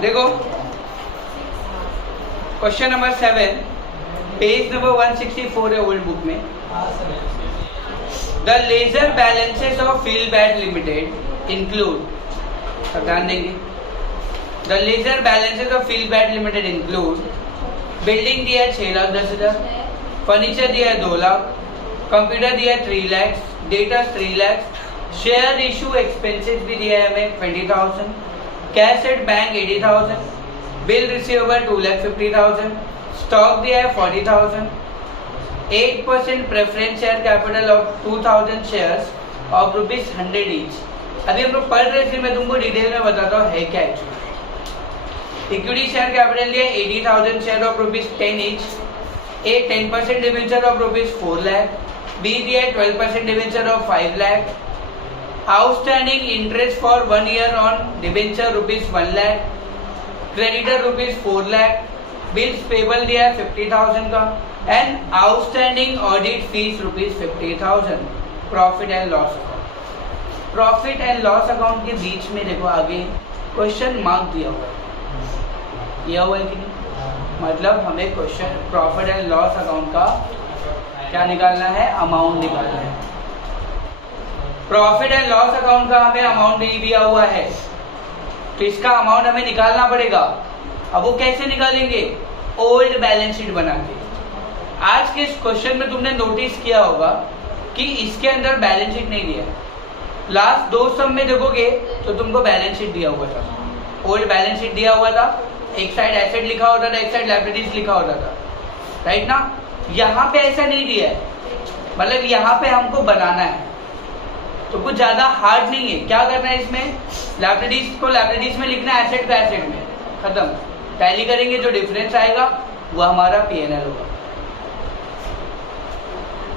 देखो question number 7 page number 164 है old book में। The ledger balances of Field Bat Limited include, ध्यान देंगे, the ledger balances of Field Bat Limited include building दिया है 6,10,000, furniture दिया है 2 लाख, कंप्यूटर दिया है 3 lakh, data 3 lakh, share issue expenses भी दिया है हमें 20,000, cash at bank 80,000, bill receivable 2,50,000, stock दिया है 40,000, 8% preference share capital of 2,000 shares of ₹100 each. अभी हम लोग पढ़ रहे थे, मैं तुमको डिटेल में बताता हूँ है क्या एक्चुअली। इक्विटी शेयर कैपिटल दिया 80,000 share of ₹10 each, A 10% debenture of ₹4 lakh, B दिया 12% debenture of 5 lakh, outstanding interest for 1 year on debenture ₹1 lakh, creditor ₹4 lakh, bills payable दिया है 50,000 का, and outstanding audit fees ₹50,000। Profit and loss account, profit and loss account के बीच में देखो आगे क्वेश्चन मार्क दिया हुआ है कि नहीं, मतलब हमें question profit and loss account का क्या निकालना है, अमाउंट निकालना है। प्रॉफिट एंड लॉस अकाउंट का हमें अमाउंट नहीं दिया हुआ है, तो इसका अमाउंट हमें निकालना पड़ेगा। अब वो कैसे निकालेंगे, ओल्ड बैलेंस शीट बना के। आज के क्वेश्चन में तुमने नोटिस किया होगा कि इसके अंदर बैलेंस शीट नहीं दिया। लास्ट 2 सम में देखोगे तो तुमको बैलेंस शीट दिया हुआ था, ओल्ड बैलेंस शीट दिया हुआ था, एक साइड एसेट लिखा होता था, एक साइड लायबिलिटीज लिखा होता था, राइट ना। यहाँ पे ऐसा नहीं दिया है, मतलब यहाँ पे हमको बनाना है, तो कुछ ज्यादा हार्ड नहीं है। क्या करना है इसमें, लायबिलिटीज को लायबिलिटीज में लिखना है, एसेट को एसेट में, खत्म। टैली करेंगे, जो डिफरेंस आएगा वो हमारा P&L होगा,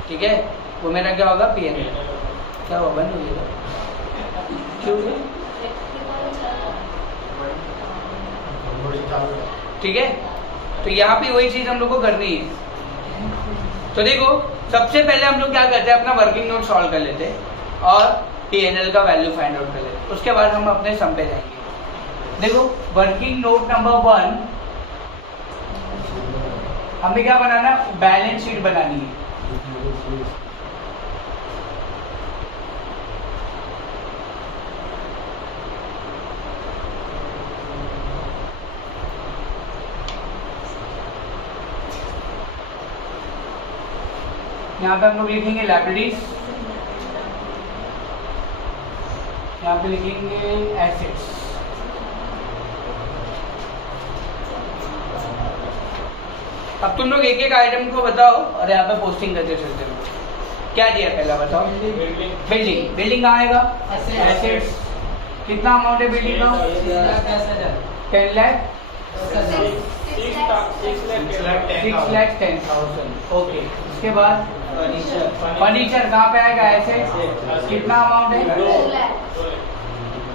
ठीक है। वो मेरा क्या होगा, P&L। क्या होगा, बंद हो जाएगा क्यों, ठीक है। तो यहाँ पे वही चीज हम लोग को करनी है। तो देखो सबसे पहले हम लोग क्या करते हैं, अपना वर्किंग नोट सॉल्व कर लेते हैं और P&L का वैल्यू फाइंड आउट कर लेते हैं, उसके बाद हम अपने सम पे जाएंगे। देखो वर्किंग नोट नंबर 1, हमें क्या बनाना है, बैलेंस शीट बनानी है। यहाँ पे हम लोग लिखेंगे लायबिलिटीज, यहाँ पे लिखेंगे एसेट्स। अब तुम लोग एक एक आइटम को बताओ और यहाँ पे पोस्टिंग करते चलते हो। क्या दिया पहला बताओ, बिल्डिंग। बिल्डिंग कहाँ आएगा, एसेट्स। कितना अमाउंट है बिल्डिंग का, 10 लाख, 6,10,000। ओके, उसके बाद फर्नीचर कहाँ पे आएगा, एसेट्स। कितना अमाउंट है,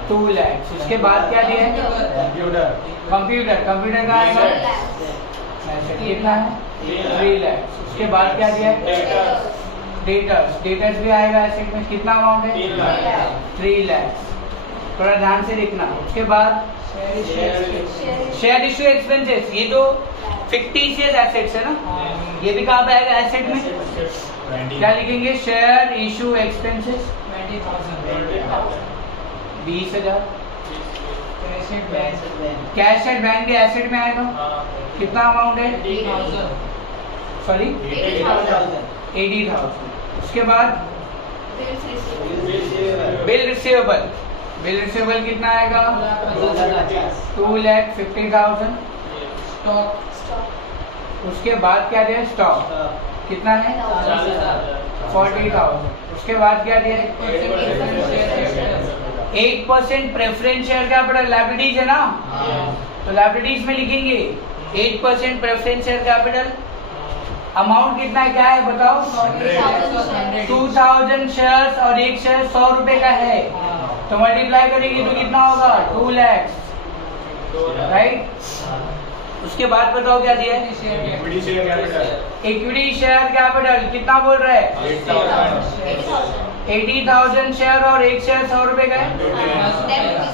2 लाख। उसके बाद क्या दिया है, कंप्यूटर। कंप्यूटर का आएगा एसेट, कितना है, 3 लाख। उसके बाद क्या दिया है, डेटर्स। डेटर्स भी आएगा एसेट में, कितना अमाउंट है, 3 लाख। थोड़ा ध्यान से देखना। उसके बाद शेयर इशू एक्सपेंसेस, ये तो फिक्टिशियस एसेट्स है ना, ये भी कहाँ पे आएगा, एसेट में। क्या लिखेंगे, share issue expenses 20,000। Cash at bank भी एसेट में आएगा, कितना अमाउंट है, सॉरी 80,000। उसके बाद बिल रिसीवेबल। बिल रिसीवेबल कितना आएगा, 2,50,000। उसके बाद क्या दिया, स्टॉक कितना है, 40,000। उसके बाद क्या दिया, 8% प्रेफरेंस शेयर कैपिटल, लायबिलिटीज है ना, तो लायबिलिटीज में लिखेंगे 8% प्रेफरेंस शेयर कैपिटल। अमाउंट कितना है, क्या है बताओ, 2,000 शेयर्स और एक शेयर 100 रुपए का है, तो मल्टीप्लाई करेंगे तो कितना होगा, 2 लाख, राइट। उसके बाद बताओ क्या दिया है, इक्विटी शेयर कैपिटल कितना बोल रहा है, 80,000 शेयर और एक शेयर 100 रुपए का है,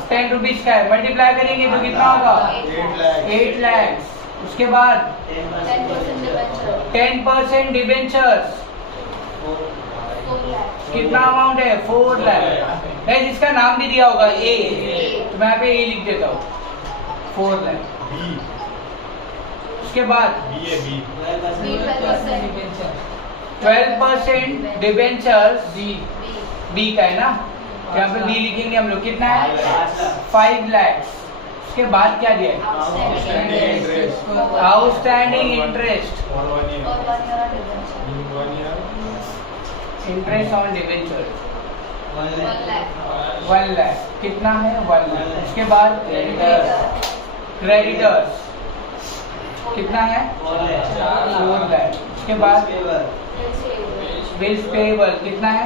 10 रुपीज का है। मल्टीप्लाई करेंगे तो कितना होगा? 8 लाख। उसके बाद 10% डिबेंचर्स, कितना अमाउंट है? 4 लाख। जिसका नाम भी दिया होगा ए, तो मैं यहाँ पे ए लिख देता हूँ, 4 लाख। उसके बाद 12% डिबेंचर्स बी का है ना, तो यहाँ पे बी लिखेंगे हम लोग। कितना है? 5 लाख। उसके बाद क्या दिया है? Outstanding interest, interest on debenture 1 lakh. कितना है? 1 लाख। उसके बाद क्रेडिटर्स कितना है? 4 लाख। उसके बाद बिल्स पेएबल कितना है?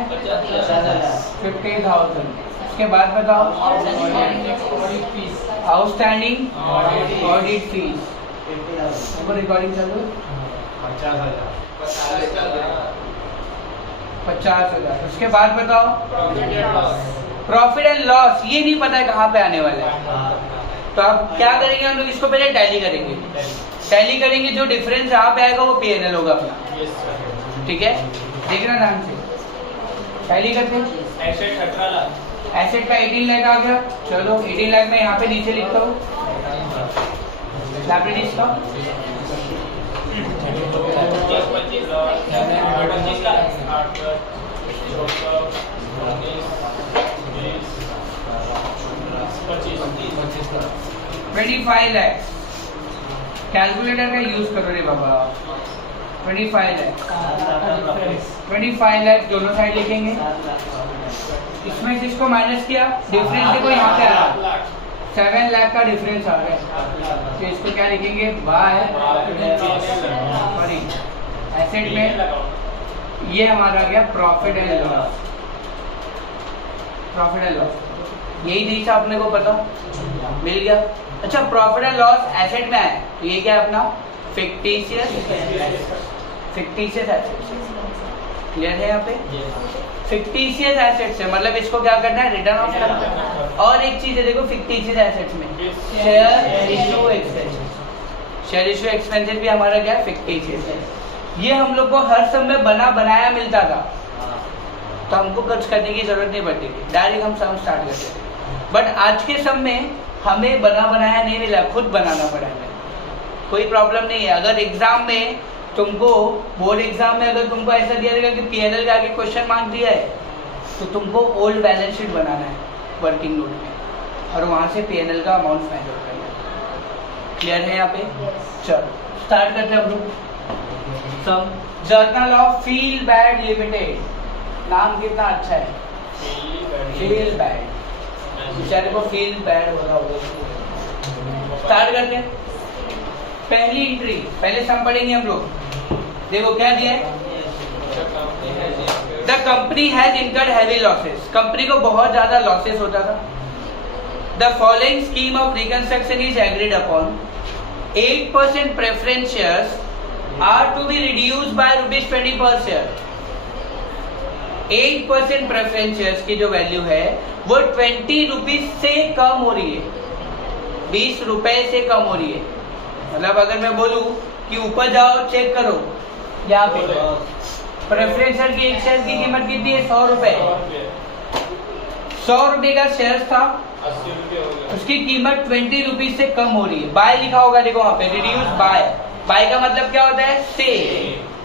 50,000। उसके बाद बताओ आउटस्टैंडिंग ऑडिट फीस, रिकॉर्डिंग चालू। 50,000। उसके बाद बताओ प्रॉफिट एंड लॉस, ये नहीं पता है कहाँ पे आने वाला है, तो अब क्या करेंगे हम लोग? इसको पहले टैली करेंगे। टैली करेंगे, जो डिफरेंस यहाँ पे आएगा वो P&L होगा अपना। ठीक है, देखना ध्यान से। टैली करते हैं। एसेट का 18 लाख आ गया, चलो 18 लाख में यहाँ पे नीचे लिखता हूँ लाइब्रेरीज का। $25 लाख। कैलकुलेटर का यूज करो रे बाबा। 25 लाख दोनों साइड लिखेंगे। इसमें से इसको माइनस किया, डिफरेंस देखो यहाँ पे आ रहा है, 7 लाख का डिफरेंस आ गया, तो इसको क्या लिखेंगे? बाय सॉरी एसेट में ये हमारा आ गया profit and loss. Profit and loss यही नहीं था अपने को पता, मिल गया। अच्छा, प्रॉफिट एंड लॉस एसेट में है, तो ये क्या है अपना? Fictitious asset. क्लियर है यहाँ पे? फिक्टिशियस एसेट्स है, मतलब इसको क्या करना है? रिटर्न ऑफ करना है। और एक चीज है देखो फिक्टिशियस एसेट्स में, share issue expenses. Share issue expenses भी हमारा क्या है? फिक्टिशियस है। ये हम लोग को हर समय बना बनाया मिलता था, तो हमको खर्च करने की जरूरत नहीं पड़ती थी, डायरेक्ट हम सम स्टार्ट करते थे। बट आज के समय में हमें बना बनाया नहीं मिला, खुद बनाना पड़ा है। कोई प्रॉब्लम नहीं है। अगर एग्जाम में तुमको, बोर्ड एग्जाम में अगर तुमको ऐसा दिया जाएगा कि P&L का आगे क्वेश्चन मार्क दिया है, तो तुमको ओल्ड बैलेंस शीट बनाना है वर्किंग नोट में, और वहां से P&L का अमाउंट फाइंड आउट करना है। क्लियर है यहाँ पे? चलो स्टार्ट करते हैं हम लोग। Some journal of feel bad limited, नाम कितना अच्छा है, फील बैड। बेचारे को फील बैड हो रहा होगा। स्टार्ट करते हैं। पहली एंट्री, पहले सम पढ़ेंगे हम लोग। देखो क्या दिया है? The company has incurred heavy losses, company को बहुत ज्यादा लॉसेस होता था। The following scheme of reconstruction is agreed upon. 8% preference shares are to be reduced by ₹20 per share. 8% preference shares की जो वैल्यू है वो 20 रुपीज से कम हो रही है, 20 रुपए से कम हो रही है। मतलब अगर मैं बोलूं कि ऊपर जाओ चेक करो, यहाँ पे प्रेफरेंस शेयर की एक शेयर की कीमत कितनी है? 100 रुपए। 100 रुपए का शेयर था, 80 रुपए हो गया, उसकी कीमत 20 रुपीज से कम हो रही है। बाय लिखा होगा देखो वहां पे, रिड्यूस बाय। बाय का मतलब क्या होता है? से,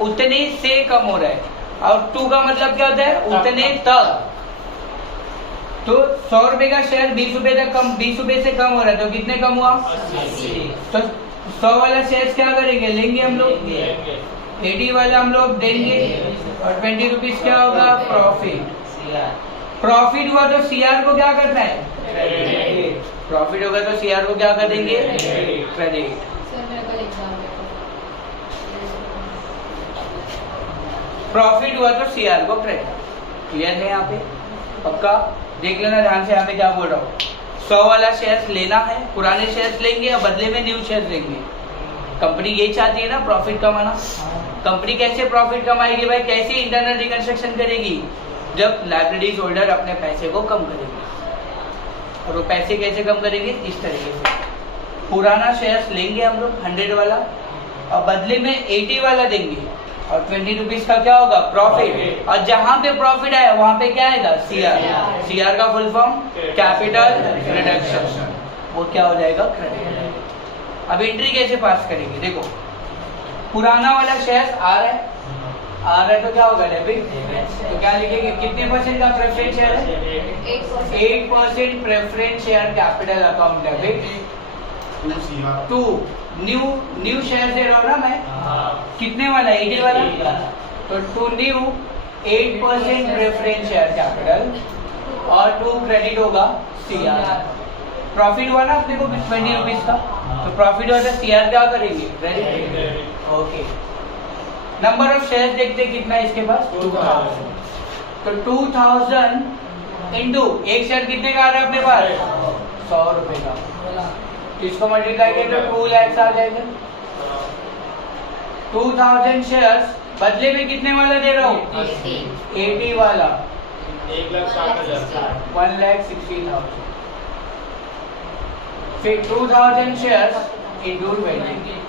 उतने से कम हो रहा है। और टू का मतलब क्या होता है? उतने तक। तो 100 रुपए का शेयर 20 रुपए तक कम, 20 रुपए से कम हो रहा है, तो कितने कम हुआ? 80। तो 100 वाला शेयर क्या करेंगे? लेंगे हम लोग, 80 वाला हम लोग देंगे, और 20 रुपीज क्या होगा? प्रॉफिट। प्रॉफिट हुआ तो सीआर को क्या करना है? प्रॉफिट होगा तो सीआर को क्या कर देंगे? क्रेडिट। प्रॉफिट हुआ तो सीआर को क्रेडिट। क्लियर है यहाँ पे? पक्का देख लेना ध्यान से, यहाँ पे क्या बोल रहा हूँ। 100 वाला शेयर्स लेना है, पुराने शेयर्स लेंगे और बदले में न्यू शेयर्स लेंगे। कंपनी यही चाहती है ना, प्रॉफिट कमाना। कंपनी कैसे प्रॉफिट कमाएगी भाई? कैसे इंटरनल रिकंस्ट्रक्शन करेगी? जब लाइबिलिटीज होल्डर अपने पैसे को कम करेंगे। और वो पैसे कैसे कम करेंगे? इस तरीके से, पुराना शेयर्स लेंगे हम लोग 100 वाला और बदले में 80 वाला देंगे और 20 रुपीज का क्या होगा? प्रॉफिट। और जहां पे प्रॉफिट आया वहां पे क्या आएगा? सीआर। सीआर का फुल फॉर्म कैपिटल रिडक्शन, वो क्या हो जाएगा? क्रेडिट। अब एंट्री कैसे पास करेंगे? देखो, पुराना वाला शेयर आ रहा है तो क्या होगा? डेबिट। तो क्या लिखेंगे? कितने % का प्रेफरेंस शेयर है? 8% preference share capital account debit. 2 new share दे रहा हूँ ना मैं, कितने वाला? 80 वाला। तो 2 न्यू 8% प्रेफरेंस शेयर कैपिटल और 2 क्रेडिट होगा सीआर। प्रॉफिट हुआ ना अपने को 20 रुपीज का, तो प्रॉफिट हुआ था, सीआर क्या करेंगे? Credit. Okay, number of share देखते कितना है इसके पास? 2000। तो 2000 इंटू एक शेयर कितने का आ रहा है अपने पास? 100 रुपए का। तो इसको मल्टीप्लाई करें तो 2 लाख आ जाएगा। 2000 शेयर्स बदले में कितने वाला दे रहा हूँ? 80 वाला। 1,60,000। 1,60,000। फिर 2000 शेयर्स इंटू 20,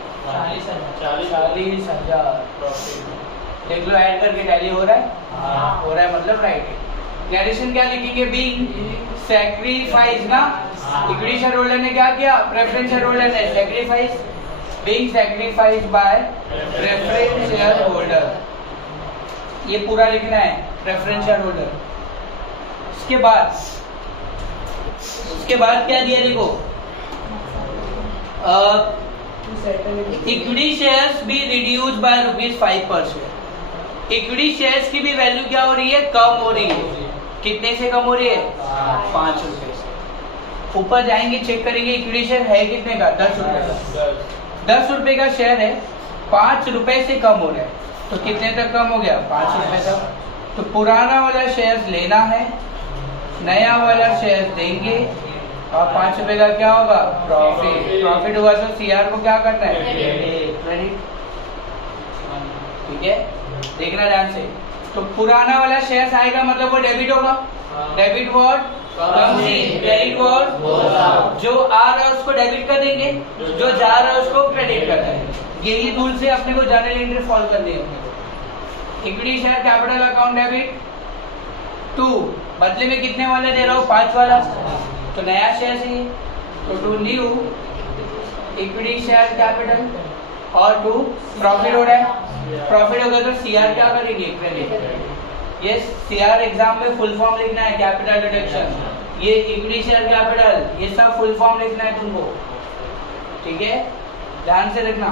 40,000। देख लो, ऐड करके टैली हो रहा है? हो रहा है, मतलब राइट है। नरेशन क्या लिखेंगे? बीइंग सैक्रिफाइस ना, इक्विटी शेयर होल्डर ने क्या किया? प्रेफरेंस शेयर होल्डर ने sacrifice, being sacrifice bye preference share holder. ये पूरा लिखना है, प्रेफरेंस शेयर होल्डर। उसके बाद क्या दिया? देखो, इक्विटी शेयर्स भी रिड्यूस बाय ₹5 पर शेयर। इक्विटी शेयर्स की भी वैल्यू क्या हो रही है? कम हो रही है। कितने से कम हो रही है? 5 रुपए से। ऊपर जाएंगे, चेक करेंगे इक्विटी शेयर है कितने का? 10 रुपए का। 10 रुपए का शेयर है, 5 रुपए से कम हो रहा है, तो कितने तक कम हो गया? 5 रुपए तक। तो पुराना वाला शेयर लेना है, नया वाला शेयर देंगे और 5 रुपए का क्या होगा? प्रॉफिट। प्रॉफिट हुआ तो सीआर को क्या करना है? क्रेडिट। ठीक है, देखना ध्यान से। तो पुराना वाला शेयर आएगा, मतलब वो डेबिट होगा। Debit what? Credit what? जो आ रहा है उसको डेबिट कर देंगे, जो जा रहा है उसको क्रेडिट कर देंगे। यही रूल से अपने को जर्नल एंट्री फॉलो करनी है। Equity share capital account debit 2, बदले में कितने वाले दे रहा हूँ? 5 वाला। तो नया शेयर चाहिए, तो 2 न्यू इक्विटी शेयर कैपिटल और 2 प्रॉफिट हो रहा है। प्रॉफिट होगा तो सीआर क्या करेंगे? क्रेडिट। ये सीआर एग्जाम में फुल फॉर्म लिखना है, कैपिटल रिडक्शन। ये इक्विटी शेयर कैपिटल, ये सब फुल फॉर्म लिखना है तुमको। ठीक है, ध्यान से रखना।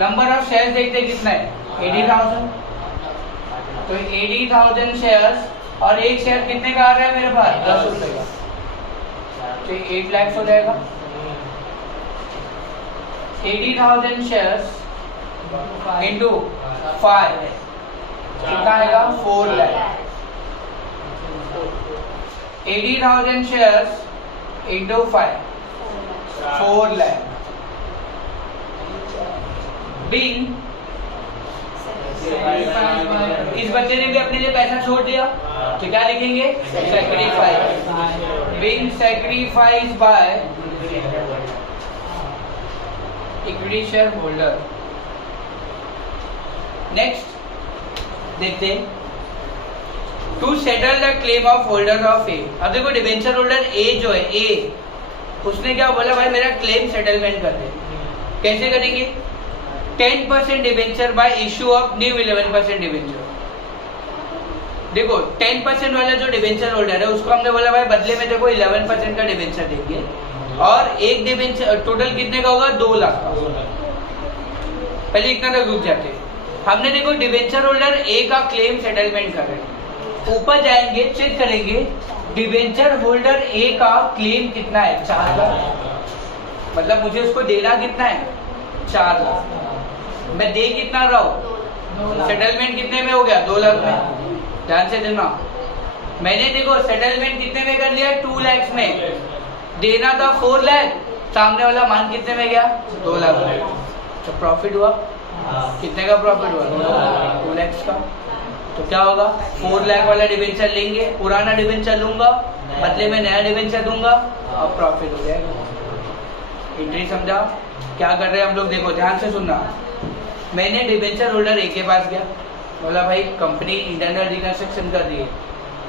नंबर ऑफ शेयर्स देखते कितना है? 80,000। तो 80,000 शेयर्स और एक शेयर कितने का आ रहा है मेरे पास? 10 रुपए का। तो 8 लाख हो जाएगा। 80,000 शेयर्स इंटू 5 कितना आएगा? 4 lakh. 80,000 shares into 5 4 lakh. Being, इस बच्चे ने भी अपने लिए पैसा छोड़ दिया, तो क्या लिखेंगे? Sacrifice. Being sacrifice by equity share holder. Next देखते हैं, to settle the claim of holder of A. अब देखो, डिबेंचर होल्डर ए जो है, ए, उसने क्या बोला? भाई मेरा क्लेम सेटलमेंट कर दे। कैसे करेंगे? 10% debenture bye issue of new 11% debenture. देखो, 10% वाला जो डिबेंचर होल्डर है उसको हमने बोला भाई बदले में देखो 11% का डिबेंचर देंगे और एक डिबेंचर टोटल कितने का होगा? 2 लाख का। पहले इतना तक रुक जाते। हमने देखो डिबेंचर होल्डर ए का क्लेम सेटलमेंट कर रहे हैं, ऊपर जाएंगे चेक करेंगे डिबेंचर होल्डर ए का क्लेम कितना है? 4 लाख। मतलब मुझे उसको देना कितना है? 4 लाख। मैं दे कितना रहा हूँ? सेटलमेंट कितने में हो गया? 2 लाख में। ध्यान से देना, मैंने देखो सेटलमेंट कितने में कर लिया? 2 लाख में। देना था 4 लाख, सामने वाला मान कितने में गया? 2 लाख में। तो प्रॉफिट हुआ कितने का? प्रॉफिट हुआ 2 लाख का। तो क्या होगा, 4 लाख वाला डिबेंचर लेंगे, पुराना डिबेंचर लूंगा, बदले में नया डिबेंचर दूंगा और प्रॉफिट हो जाएगा। एंट्री समझा? क्या कर रहे हैं हम लोग, देखो ध्यान से सुनना। मैंने डिबेंचर होल्डर ए के पास गया, बोला भाई कंपनी इंटरनल रिकंस्ट्रक्शन कर रही है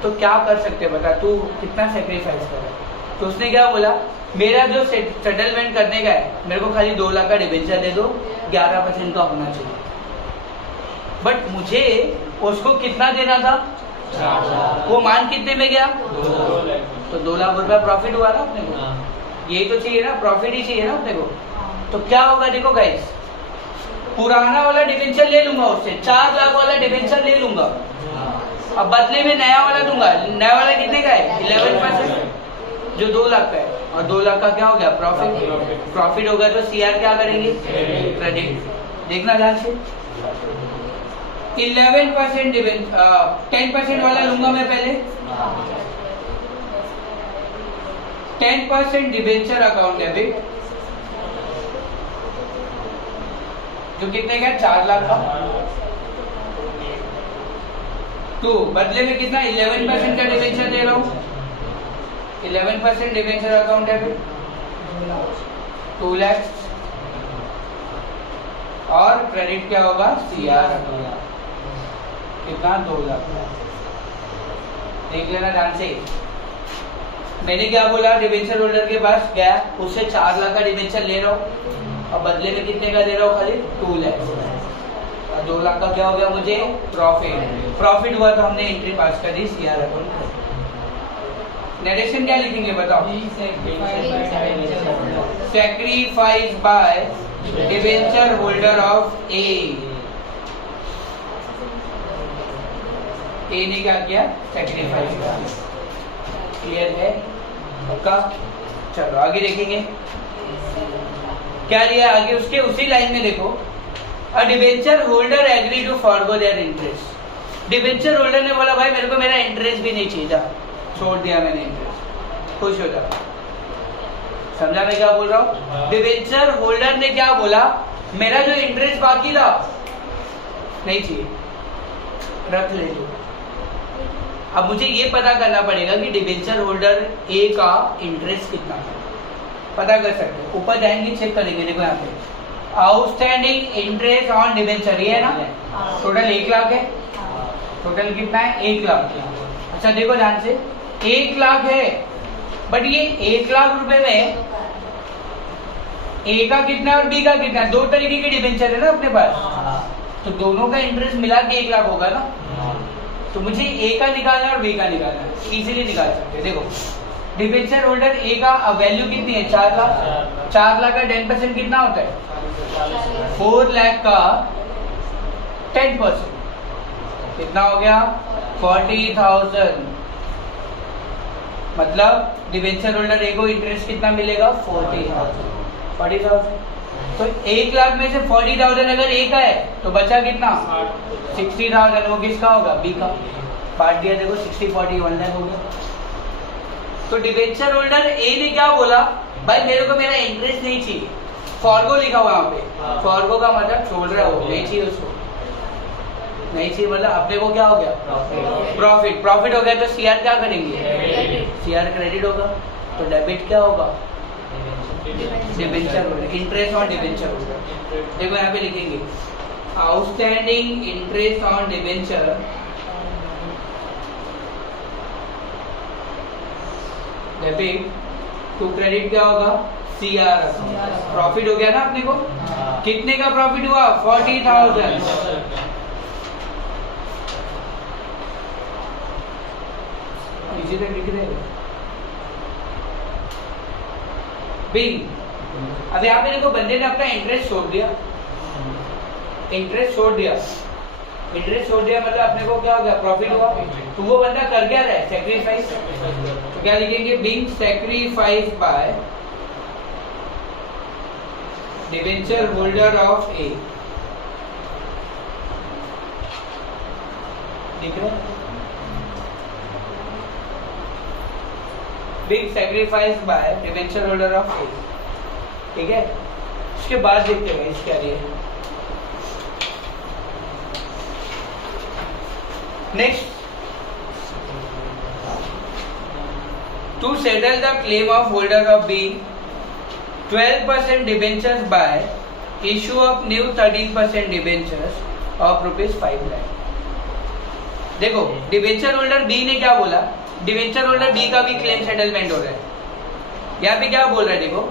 तो क्या कर सकते हैं बता, तू कितना सेक्रीफाइस कर रहा है। तो उसने क्या बोला, मेरा जो सेटलमेंट करने का है मेरे को खाली 2 लाख का डिबेंचर दे दो, 11% का होना चाहिए। बट मुझे उसको कितना देना था, 4 लाख। वो मान कितने में गया, 2 लाख। तो 2 लाख रुपया प्रॉफिट हुआ ना अपने को। यही तो चाहिए ना, प्रॉफिट ही चाहिए ना अपने को। तो क्या होगा देखो गाइस, पुराना वाला डिबेंचर ले लूंगा उससे, 4 लाख वाला डिबेंचर ले लूंगा, अब बदले में नया वाला दूंगा। नया वाला कितने का है, 11%, जो 2 लाख का है, और 2 लाख का क्या हो गया, प्रॉफिट। प्रॉफिट होगा तो सीआर क्या करेंगे, क्रेडिट। देखना ध्यान से, 11% डिबेंचर, 10% वाला लूंगा मैं पहले, 10% डिबेंचर अकाउंट डेबिट, जो कितने का, 4 लाख का। तो बदले में कितना, 11% का डिबेंचर दे रहा हूं, 11% डिबेंचर अकाउंट डेबिट, 2 लाख, और क्रेडिट क्या होगा, सीआर कितना, 2 लाख। देख लेना ध्यान से। मैंने क्या बोला, डिबेंचर होल्डर के पास गया, उससे 4 लाख का डिबेंचर ले रहा हूँ और बदले में कितने का दे रहा हूँ, खाली 2 लाख। और 2 लाख का क्या हो गया मुझे, प्रॉफिट। प्रॉफिट हुआ तो हमने एंट्री पास कर दी सीआर अकाउंट। नरेशन क्या लिखेंगे बताओ, sacrifice by debenture holder of A ने क्या किया, सैक्रिफाइस किया। क्लियर है पक्का? चलो आगे देखेंगे क्या लिया आगे, उसके उसी लाइन में देखो, a debenture holder agree to forgo their interest. Debenture holder ने बोला भाई मेरे को मेरा इंटरेस्ट भी नहीं चाहिए, छोड़ दिया मैंने इंटरेस्ट, खुश हो जा। समझा मैं क्या बोल रहा हूँ? डिबेंचर होल्डर ने क्या बोला, मेरा जो इंटरेस्ट बाकी था नहीं चाहिए, रख ले लो। अब मुझे ये पता करना पड़ेगा कि डिबेंचर होल्डर ए का इंटरेस्ट कितना है, पता कर सकते हो। ऊपर जाएंगे चेक करेंगे, देखो यहाँ पे आउटस्टैंडिंग इंटरेस्ट ऑन डिबेंचर, ये है ना, टोटल 1 लाख है। टोटल कितना है, 1 लाख। अच्छा देखो ध्यान से, 1 लाख है, बट ये 1 लाख रुपए में ए का कितना और बी का कितना, 2 तरीके के डिबेंचर है ना अपने पास, तो दोनों का इंटरेस्ट मिला के 1 लाख होगा ना। तो मुझे ए का निकालना और बी का निकालना है, इजीली निकाल सकते हैं। देखो डिबेंचर होल्डर ए का वैल्यू कितनी है, 4 लाख। 4 लाख का 10% कितना होता है, 4 लाख का 10% कितना हो गया, 40,000। मतलब डिबेंचर होल्डर ए को इंटरेस्ट कितना मिलेगा, 40,000। तो 1 लाख में से 40,000 अगर ए का है तो बचा कितना, 60,000। वो किसका होगा, बी का। बांट दिया देखो, 60-40 1 लाख हो गया। तो डिबेंचर होल्डर ए ने क्या बोला, भाई मेरे को मेरा इंटरेस्ट नहीं चाहिए, फॉरगो लिखा हुआ वहां पे। फॉरगो का मतलब छोड़ रहा हो, नहीं चाहिए उसको, नहीं चाहिए मतलब अपने को क्या हो गया, प्रॉफिट। प्रॉफिट हो गया तो सीआर क्या करेंगे, सीआर क्रेडिट होगा। तो डेबिट क्या होगा, debenture holder, interest on debenture holder. देखो यहाँ पे लिखेंगे outstanding interest on debenture debit to credit क्या होगा, सीआर। प्रॉफिट हो गया ना अपने को, कितने का प्रॉफिट हुआ, 40,000। इसी तक लिख रहे बिल। अब यहाँ पे देखो बंदे ने अपना इंटरेस्ट छोड़ दिया, इंटरेस्ट छोड़ दिया, इंटरेस्ट छोड़ दिया मतलब अपने को क्या हो गया, प्रॉफिट हुआ। तो वो बंदा कर क्या रहा है, सैक्रिफाइस। तो क्या लिखेंगे, being sacrifice by debenture holder of A. लिख रहे being sacrifice by debenture holder of A. ठीक है, उसके बाद देखते हैं इसके लिए next, to settle the claim of holder of B, 12% debentures by issue of new 13% debentures of ₹5 lakh। देखो डिबेंचर होल्डर बी ने क्या बोला, डिबेंचर होल्डर बी का भी क्लेम सेटलमेंट हो रहा है। यहाँ पे क्या बोल रहा है, देखो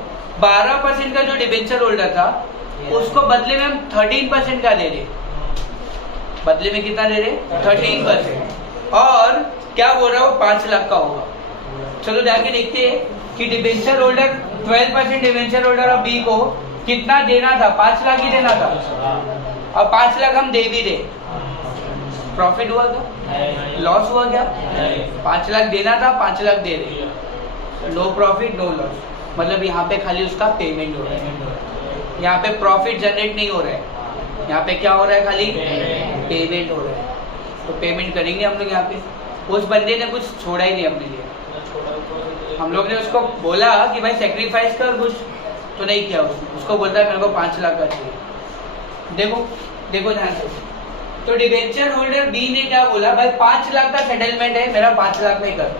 12% का जो डिबेंचर होल्डर था उसको बदले में हम 13% का दे रहे, बदले में कितना दे रहे 13%, और क्या बोल रहा है वो 5 लाख का होगा। चलो जाके देखते हैं कि debenture holder 12% debenture holder of B को कितना देना था, 5 लाख ही देना था, अब 5 लाख हम दे भी दे, प्रॉफिट हुआ क्या, लॉस हुआ क्या? 5 लाख देना था, 5 लाख दे रहे, नो प्रॉफिट नो लॉस, मतलब यहाँ पे खाली उसका पेमेंट हो रहा है, यहाँ पे प्रॉफिट जनरेट नहीं हो रहा है, यहाँ पे क्या हो रहा है, खाली पेमेंट हो रहा है। तो पेमेंट करेंगे हम लोग यहाँ पे। उस बंदे ने कुछ छोड़ा ही नहीं अपने लिए, हम लोग ने उसको बोला कि भाई सेक्रीफाइस कर कुछ, तो नहीं किया उसको बोलता है मेरे को 5 लाख का चाहिए। देखो देखो ध्यान से, तो डिबेंचर होल्डर बी ने क्या बोला, भाई 5 लाख का सेटलमेंट है, मेरा 5 लाख में कर,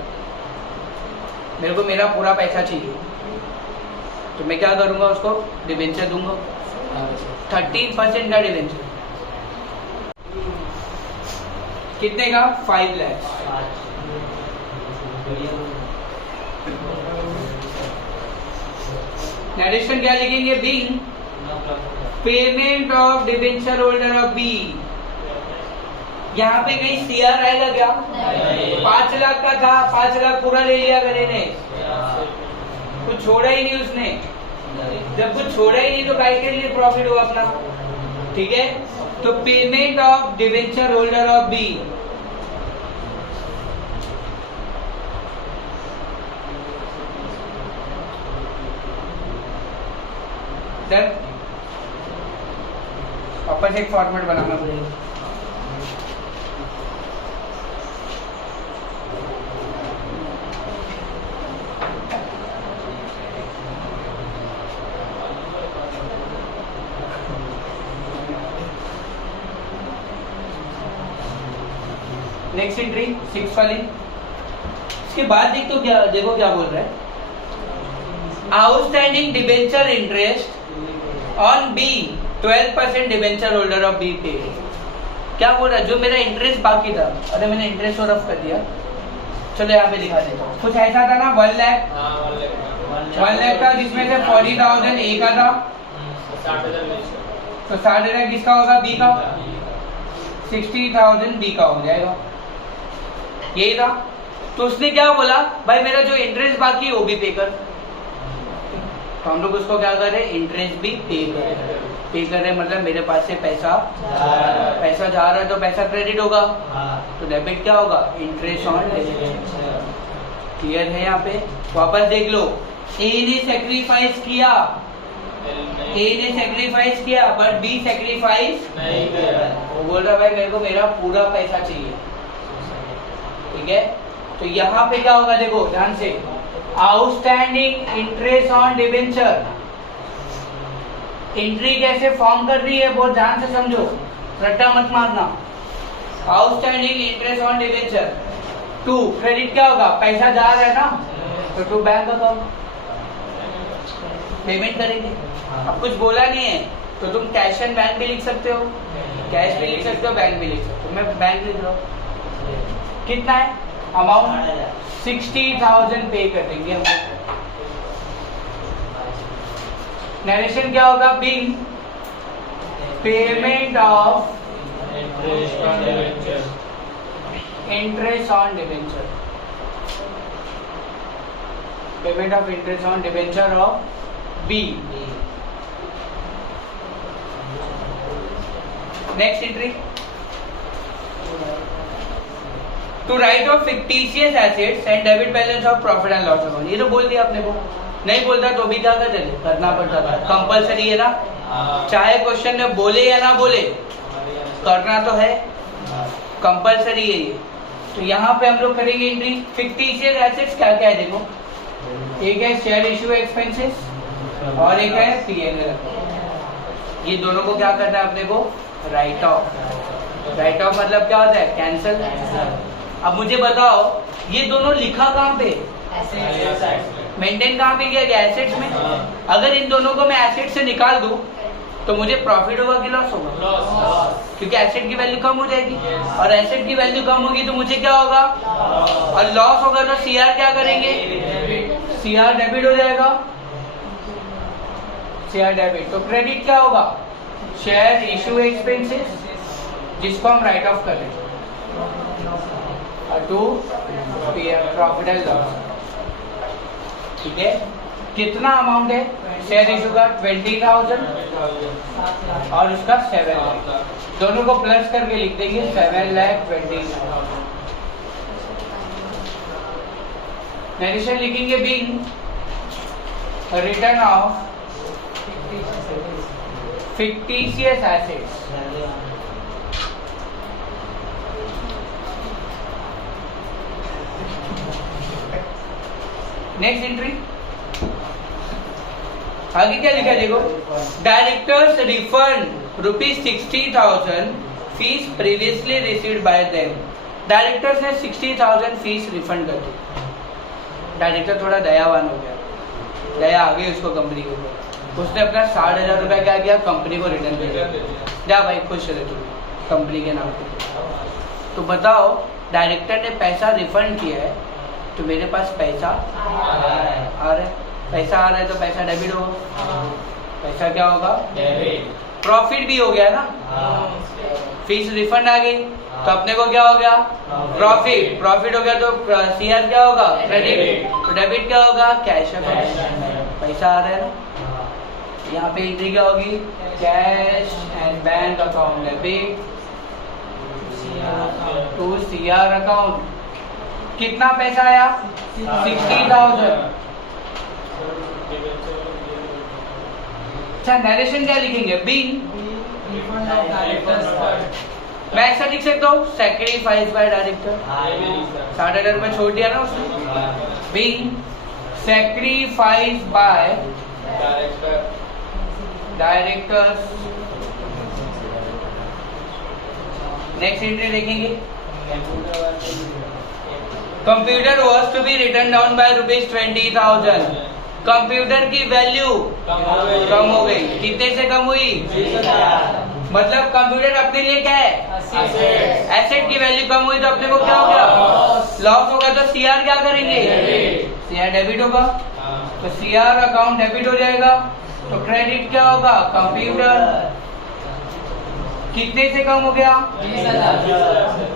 मेरे को मेरा पूरा पैसा चाहिए। तो मैं क्या करूंगा, उसको डिबेंचर दूंगा, 13% का डिबेंचर, कितने का, 5 लाख। नरेशन क्या लिखेंगे, being payment of debenture holder of B. यहाँ पे कहीं सीआर आएगा क्या? 5 लाख का था, 5 लाख पूरा ले लिया करे ने, कुछ छोड़ा ही नहीं उसने। जब कुछ छोड़ा ही नहीं तो काय के लिए प्रॉफिट हुआ अपना, ठीक है। तो payment of debenture holder of B, वापस एक फॉर्मेट बनाना पड़ेगा। नेक्स्ट एंट्री 6 वाली, इसके बाद देखो क्या बोल रहा है, outstanding debenture interest on B 12% debenture holder of B पे। क्या बोल रहा है, जो मेरा इंटरेस्ट बाकी था, अरे मैंने इंटरेस्ट और ऑफ कर दिया, चलो यहाँ पे दिखा देता हूँ। कुछ ऐसा था ना 1 लाख, 1 लाख था जिसमें से 40,000 ए का था, तो 60,000 किसका होगा, बी का, 60,000 बी का हो जाएगा, यही था। तो उसने क्या बोला, भाई मेरा जो इंटरेस्ट बाकी है वो भी पे कर, तो हम लोग उसको क्या कर रहे हैं, इंटरेस्ट भी पे कर रहे हैं, मतलब मेरे पास से पैसा जा रहा है तो पैसा क्रेडिट होगा, तो डेबिट क्या होगा, इंटरेस्ट ऑन डेबिट। क्लियर है यहाँ पे? वापस देख लो, ए ने सेक्रीफाइस किया, बट बी सेक्रीफाइस नहीं किया, वो बोल रहा भाई मेरे को मेरा पूरा पैसा चाहिए, ठीक है। तो यहाँ पे क्या होगा, देखो ध्यान से, outstanding interest on debenture, entry कैसे फॉर्म कर रही है बहुत ध्यान से समझो, रट्टा मत मारना। Outstanding interest on debenture to credit क्या होगा, पैसा जा रहा है ना, तो टू बैंक अकाउंट पेमेंट करेंगे। अब कुछ बोला नहीं है तो तुम कैश एंड बैंक भी लिख सकते हो, कैश भी लिख सकते हो, बैंक भी लिख सकते हो, मैं बैंक लिख रहा हूँ। कितना है अमाउंट, 60,000 पे कर देंगे हम। नरेशन क्या होगा, being payment of interest on debenture, payment of interest on debenture of B. Next entry, to write off fictitious assets and debit balance of profit and loss account. ये तो बोल दिया अपने को, नहीं बोलता तो भी क्या करना पड़ता था, कंपलसरी है ना, चाहे क्वेश्चन में बोले या ना बोले करना तो है, कंपलसरी है ये। तो यहाँ पे हम लोग करेंगे एंट्री, फिक्टिशियस एसेट्स क्या क्या है देखो, एक है शेयर इश्यू एक्सपेंसेस और एक है पीएनएल, ये दोनों को क्या करना है अपने को, राइट ऑफ। राइट ऑफ मतलब क्या होता है? कैंसल। अब मुझे बताओ ये दोनों लिखा कहाँ पे? मेंटेन कहाँ पे किया गया? एसेट्स में। अगर इन दोनों को मैं एसेट से निकाल दूं तो मुझे प्रॉफिट होगा कि लॉस होगा? क्योंकि एसेट की वैल्यू कम हो जाएगी और एसेट की वैल्यू कम होगी तो मुझे क्या होगा? और लॉस होगा तो सीआर क्या करेंगे? सीआर डेबिट हो जाएगा। शेयर डेबिट तो क्रेडिट क्या होगा? शेयर इशू एक्सपेंसेस, जिसको हम राइट ऑफ कर रहे टू प्रॉफिट एंड लॉस। ठीक है, कितना अमाउंट है शेयर इशू का? 20,000 और उसका 7 लाख, दोनों को प्लस करके लिख देंगे 7,20,000। नरेशन लिखेंगे being return of fictitious assets next entry. आगे क्या लिखा देखो, directors refund ₹60,000 fees previously received by them. Directors ने 60,000 फीस रिफंड कर दी। डायरेक्टर थोड़ा दयावान हो गया, दया आ गई उसको कंपनी के ऊपर। उसने अपना 60,000 रुपया क्या किया? कंपनी को रिटर्न कर दिया। जा भाई खुश रहे तू कंपनी के नाम पे। तो बताओ डायरेक्टर ने पैसा रिफंड किया है तो मेरे पास पैसा आ रहा है। पैसा आ रहा है तो पैसा डेबिट होगा। पैसा क्या होगा? प्रॉफिट भी हो गया ना। फीस रिफंड आ गई तो अपने को क्या हो गया? प्रॉफिट। प्रॉफिट हो गया तो सीआर क्या होगा? क्रेडिट। तो डेबिट क्या होगा? कैश। पैसा आ रहा है ना। यहाँ पे एंट्री क्या होगी? Cash and bank account debit to CR account. कितना पैसा आया? 60,000। अच्छा, नरेशन क्या लिखेंगे? बीइंग, मैं ऐसा लिख सकता हूँ सैक्रिफाइस बाय डायरेक्टर। 60,000 रुपये छोड़ दिया ना उसने। Being sacrifice by directors. Next entry देखेंगे, computer was to be written down by ₹20,000। Computer की वैल्यू कम हो गई। कितने से कम हुई? मतलब कंप्यूटर अपने लिए क्या है? एसेट की वैल्यू कम हुई तो अपने को क्या हो गया? लॉस होगा। तो सीआर क्या करेंगे? सीआर डेबिट होगा। तो सीआर अकाउंट डेबिट हो जाएगा। तो क्रेडिट क्या होगा? कंप्यूटर। कितने से कम हो गया?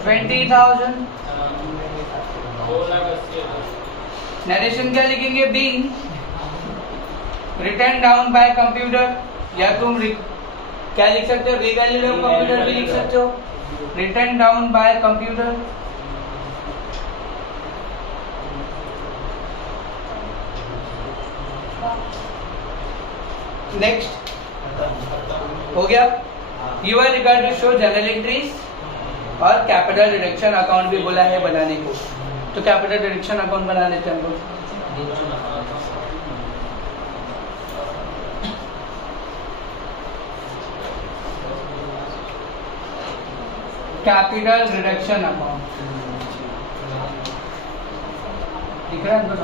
20,000। नरेशन क्या लिखेंगे? Being return down by computer, या तुम क्या लिख सकते हो? रीवैल्यूड ऑफ कंप्यूटर भी लिख सकते हो। Written down by computer. Next हो गया। You are required to show journal entries और कैपिटल रिडक्शन अकाउंट भी बोला है बनाने को। तो कैपिटल रिडक्शन अकाउंट बना लेते हैं हम लोग। कैपिटल रिडक्शन अकाउंट दिख रहा है इनको?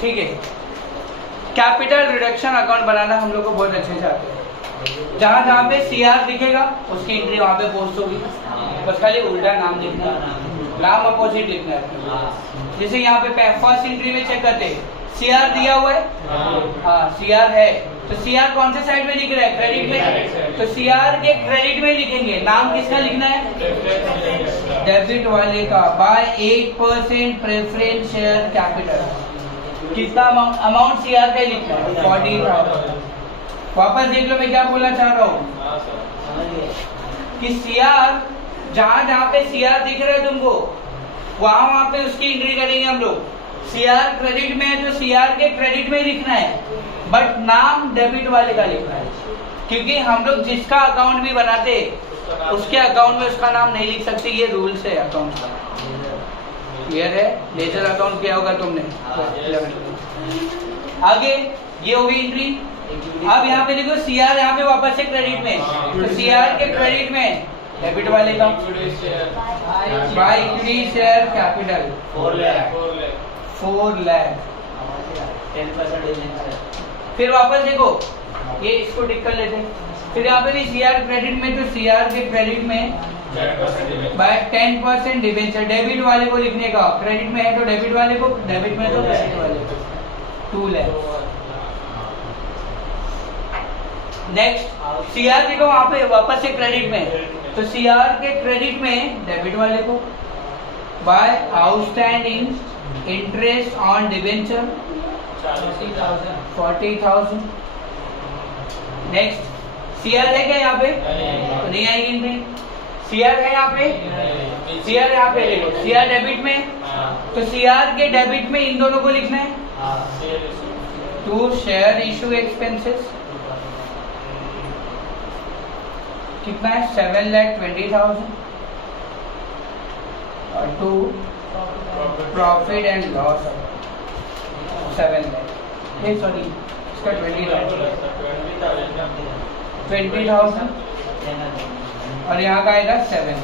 ठीक है, कैपिटल रिडक्शन अकाउंट बनाना हम लोग को बहुत अच्छे से आते हैं। जहां जहां पे सीआर दिखेगा उसकी एंट्री वहां पे पोस्ट होगी। बस खाली उल्टा नाम लिखना है, नाम अपोजिट लिखना है। जैसे यहाँ पे फर्स्ट एंट्री में चेक करते हैं, सीआर दिया हुआ है। हाँ सीआर है, तो सीआर कौन से साइड में लिख रहा है? क्रेडिट में। तो सीआर के क्रेडिट में लिखेंगे। नाम किसका लिखना है? डेबिट वाले का। By 8% preference share capital. कितना अमाउंट सीआर का लिखना है? 40,000। वापस देख लो मैं क्या बोलना चाह रहा हूँ कि सीआर जहां जहां पे सीआर दिख रहा है तुमको वहां पे उसकी एंट्री करेंगे हम लोग। सीआर क्रेडिट में है तो सीआर के क्रेडिट में ही लिखना है, बट नाम डेबिट वाले का लिखना है, क्योंकि हम लोग जिसका अकाउंट भी बनाते उसके अकाउंट में उसका नाम नहीं लिख सकते, ये रूल्स है अकाउंट का। क्लियर है? लेजर अकाउंट किया होगा तुमने। आगे ये होगी एंट्री। अब यहाँ पे देखो सीआर यहाँ पे वापस से क्रेडिट में, तो सीआर के क्रेडिट में डेबिट वाले का bye equity share capital 4 lakh 4 lakh. 10% फिर वापस देखो ये इसको टिक कर लेते। फिर यहाँ पे भी सीआर क्रेडिट में, तो सीआर के क्रेडिट में 10% बाय 10% डिबेंचर। डेबिट वाले को लिखने का, क्रेडिट में है तो डेबिट वाले को, डेबिट में है तो क्रेडिट वाले को 2 लाख। नेक्स्ट सीआर देखो वहां पे वापस से क्रेडिट में, तो सीआर के क्रेडिट में डेबिट वाले को by outstanding interest on debenture 40,000। Next CR है क्या यहाँ पे? तो नहीं आएगी इनमें। सीआर है यहाँ पे, सीआर यहाँ पे देखो, सीआर डेबिट में, तो सीआर के डेबिट में इन दोनों को लिखना है। टू शेयर इशू एक्सपेंसेस कितना है? 7,20,000। और to profit and loss 7 lakh. ये सॉरी इसका 20,000 और यहाँ का आएगा 7।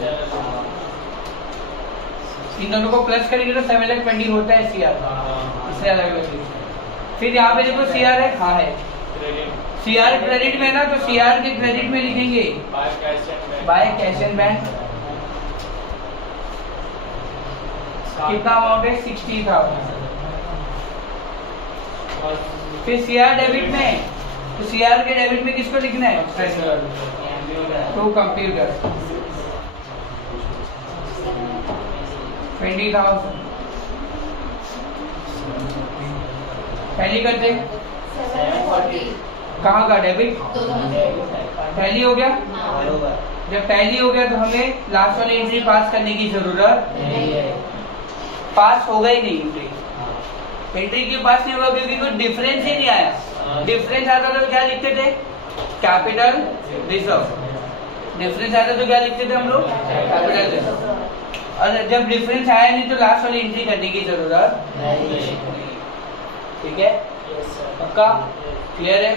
इन दोनों को प्लस करेंगे तो 7,20,000 होता है सीआर, इसलिए अलग अलग। फिर यहाँ पे देखो सीआर है, हाँ है सीआर क्रेडिट में ना, तो सीआर के क्रेडिट में लिखेंगे बाय कैश एंड बैंक। कितना अमाउंट है? 60,000। फिर सीआर डेबिट में, तो सीआर के डेबिट में किसको लिखना है? To computer 20,000। पहली करते कहाँ का? डेबिट पहली हो गया। जब पहली हो गया तो हमें लास्ट वाली एंट्री पास करने की जरूरत नहीं है। पास होगा ही नहीं एंट्री की पास नहीं होगा, क्योंकि कोई डिफरेंस ही नहीं आया। डिफरेंस आता तो क्या लिखते थे? Capital reserve. डिफरेंस आता तो क्या लिखते थे हम लोग? Capital reserve. और जब डिफरेंस आया नहीं तो लास्ट वाली एंट्री करने की जरूरत नहीं। ठीक है? पक्का? क्लियर है?